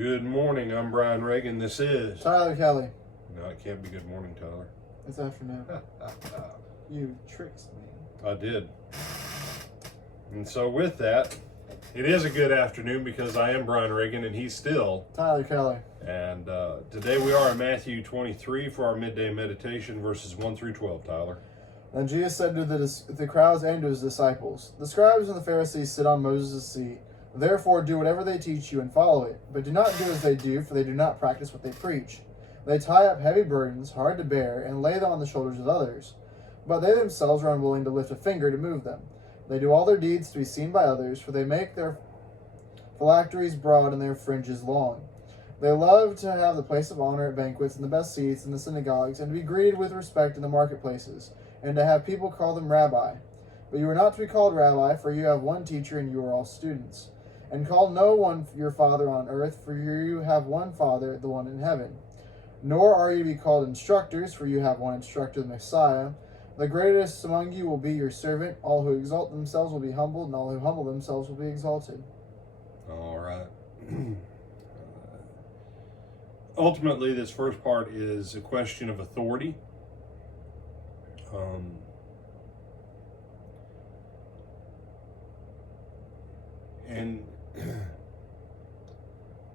Good morning. I'm Brian Reagan. This is Tyler Kelly. No, it can't be good morning, Tyler. It's afternoon. You tricked me. I did. And so with that, it is a good afternoon because I am Brian Reagan and he's still Tyler Kelly. And today we are in Matthew 23 for our midday meditation, verses 1 through 12, Tyler. Then Jesus said to the crowds and to his disciples, "The scribes and the Pharisees sit on Moses' seat. Therefore do whatever they teach you and follow it. But do not do as they do, for they do not practice what they preach. They tie up heavy burdens, hard to bear, and lay them on the shoulders of others. But they themselves are unwilling to lift a finger to move them. They do all their deeds to be seen by others, for they make their phylacteries broad and their fringes long. They love to have the place of honor at banquets and the best seats in the synagogues, and to be greeted with respect in the marketplaces, and to have people call them rabbi. But you are not to be called rabbi, for you have one teacher, and you are all students. And call no one your father on earth, for you have one Father, the one in heaven. Nor are you to be called instructors, for you have one instructor, the Messiah. The greatest among you will be your servant. All who exalt themselves will be humbled, and all who humble themselves will be exalted." All right. Ultimately, this first part is a question of authority. And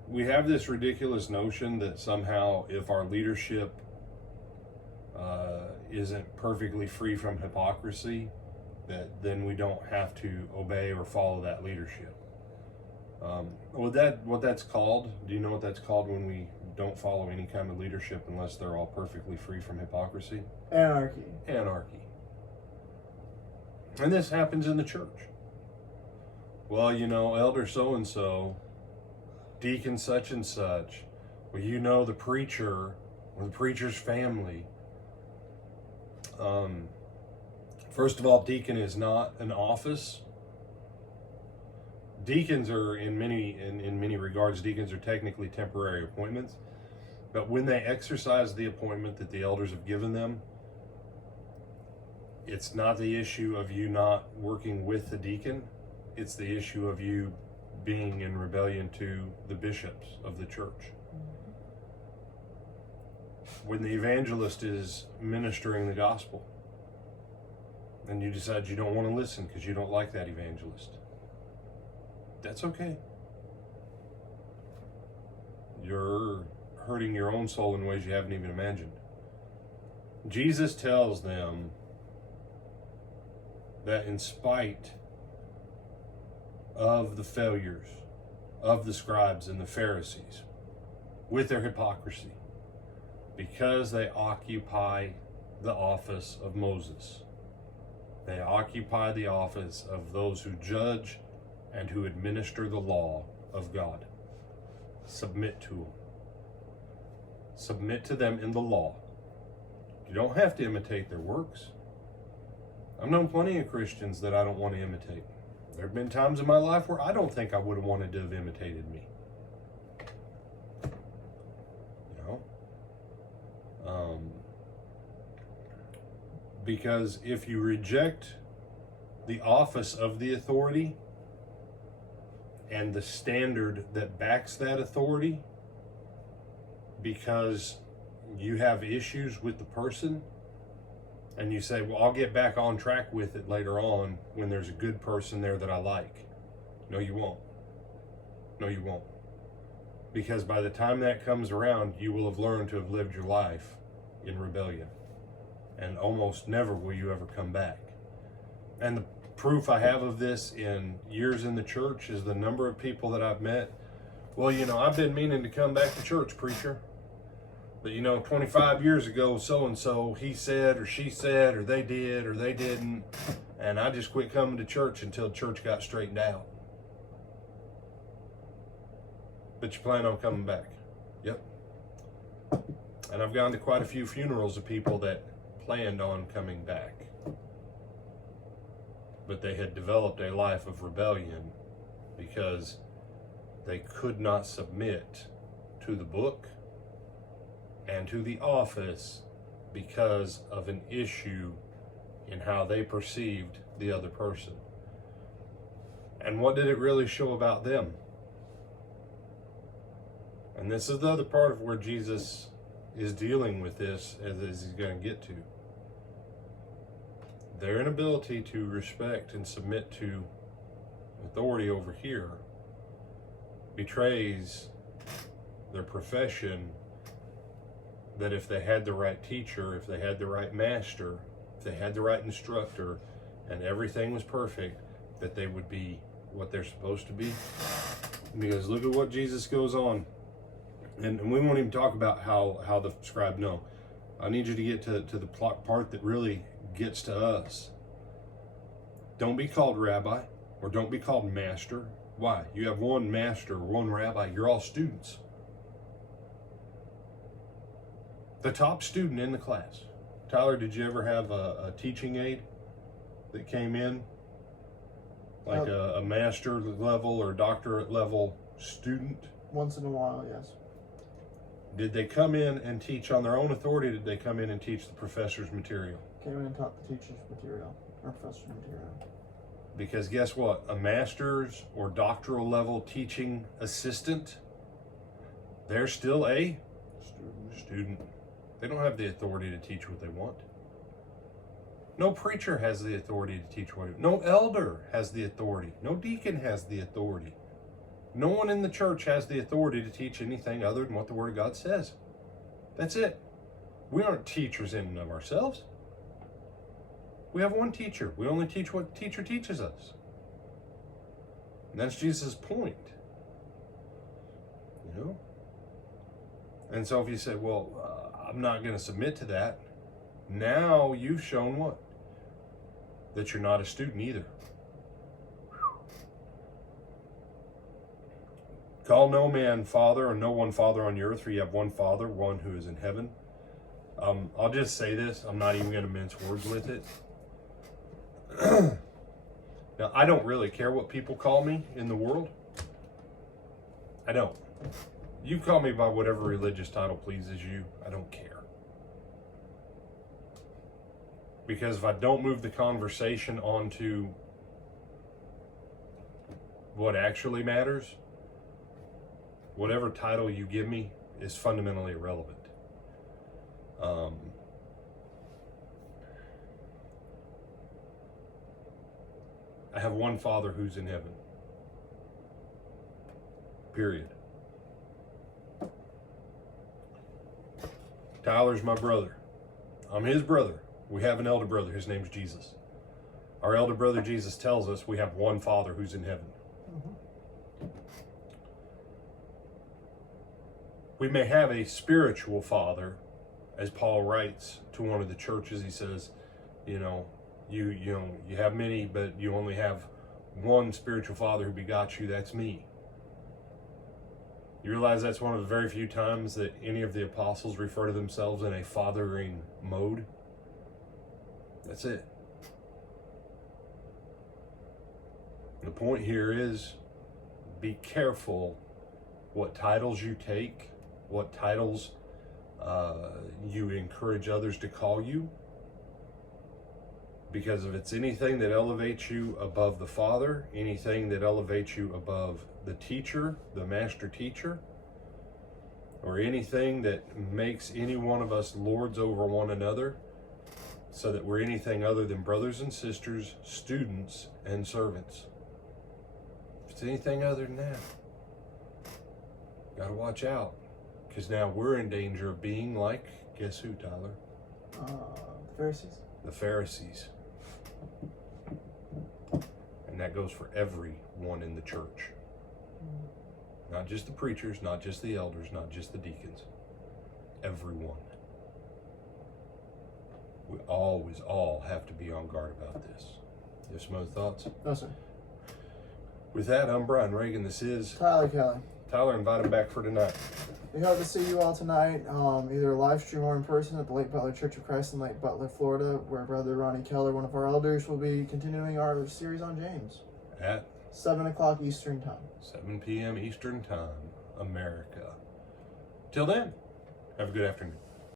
we have this ridiculous notion that somehow if our leadership isn't perfectly free from hypocrisy, that then we don't have to obey or follow that leadership. What that's called? Do you know what that's called when we don't follow any kind of leadership unless they're all perfectly free from hypocrisy? Anarchy. Anarchy. And this happens in the church. Well, you know, elder so-and-so, deacon such and such, well, you know, the preacher or the preacher's family. First of all, deacon is not an office. Deacons are, in many regards, deacons are technically temporary appointments. But when they exercise the appointment that the elders have given them, it's not the issue of you not working with the deacon. It's the issue of you being in rebellion to the bishops of the church. When the evangelist is ministering the gospel and you decide you don't want to listen because you don't like that evangelist, that's okay. You're hurting your own soul in ways you haven't even imagined. Jesus tells them that in spite of the failures of the scribes and the Pharisees with their hypocrisy, because they occupy the office of Moses, they occupy the office of those who judge and who administer the law of God. Submit to them. Submit to them in the law. You don't have to imitate their works. I've known plenty of Christians that I don't want to imitate. There have been times in my life where I don't think I would have wanted to have imitated me. You know? Because if you reject the office of the authority and the standard that backs that authority because you have issues with the person, and you say, well, I'll get back on track with it later on when there's a good person there that I like. No, you won't. No, you won't. Because by the time that comes around, you will have learned to have lived your life in rebellion. And almost never will you ever come back. And the proof I have of this in years in the church is the number of people that I've met. Well, you know, I've been meaning to come back to church, preacher. But, you know, 25 years ago, so-and-so, he said or she said or they did or they didn't. And I just quit coming to church until church got straightened out. But you plan on coming back? Yep. And I've gone to quite a few funerals of people that planned on coming back. But they had developed a life of rebellion because they could not submit to the book and to the office because of an issue in how they perceived the other person. And what did it really show about them? And this is the other part of where Jesus is dealing with this as he's going to get to. Their inability to respect and submit to authority over here betrays their profession that if they had the right teacher, if they had the right master, if they had the right instructor, and everything was perfect, that they would be what they're supposed to be. Because look at what Jesus goes on. And we won't even talk about how the scribe know. I need you to get to the part that really gets to us. Don't be called rabbi, or don't be called master. Why? You have one master, one rabbi. You're all students. The top student in the class. Tyler, did you ever have a teaching aide that came in? Like a master level or doctorate level student? Once in a while, yes. Did they come in and teach on their own authority? Did they come in and teach the professor's material? Came in and taught the teacher's material, or professor's material. Because guess what? A master's or doctoral level teaching assistant, they're still a student. They don't have the authority to teach what they want. No preacher has the authority to teach what. No elder has the authority. No deacon has the authority. No one in the church has the authority to teach anything other than what the Word of God says. That's it. We aren't teachers in and of ourselves. We have one teacher. We only teach what the teacher teaches us. And that's Jesus' point. You know? And so if you say, well, I'm not going to submit to that, now you've shown what? That you're not a student either. Call no man father, or no one father on the earth, for you have one Father, one who is in heaven. I'll just say this. I'm not even going to mince words with it. Now, I don't really care what people call me in the world. I don't. You call me by whatever religious title pleases you. I don't care. Because if I don't move the conversation onto what actually matters, whatever title you give me is fundamentally irrelevant. I have one Father who's in heaven. Period. Tyler's my brother. I'm his brother. We have an elder brother. His name's Jesus. Our elder brother Jesus tells us we have one Father who's in heaven. We may have a spiritual father, as Paul writes to one of the churches. He says, you have many, but you only have one spiritual father who begot you. That's me. You realize that's one of the very few times that any of the apostles refer to themselves in a fathering mode? That's it. The point here is, be careful what titles you take, what titles you encourage others to call you. Because if it's anything that elevates you above the Father, anything that elevates you above the teacher, the master teacher, or anything that makes any one of us lords over one another, so that we're anything other than brothers and sisters, students and servants. If it's anything other than that, gotta watch out. Because now we're in danger of being like, guess who, Tyler? The Pharisees. The Pharisees. And that goes for everyone in the church. Not just the preachers, not just the elders, not just the deacons. Everyone. We always all have to be on guard about this. You have some other thoughts? No, sir. With that, I'm Brian Reagan. This is Tyler Kelly. Tyler. Invite him back for tonight. We hope to see you all tonight, either live stream or in person at the Lake Butler Church of Christ in Lake Butler, Florida, where Brother Ronnie Keller, one of our elders, will be continuing our series on James. At 7 o'clock Eastern Time. 7 p.m. Eastern Time, America. Till then, have a good afternoon.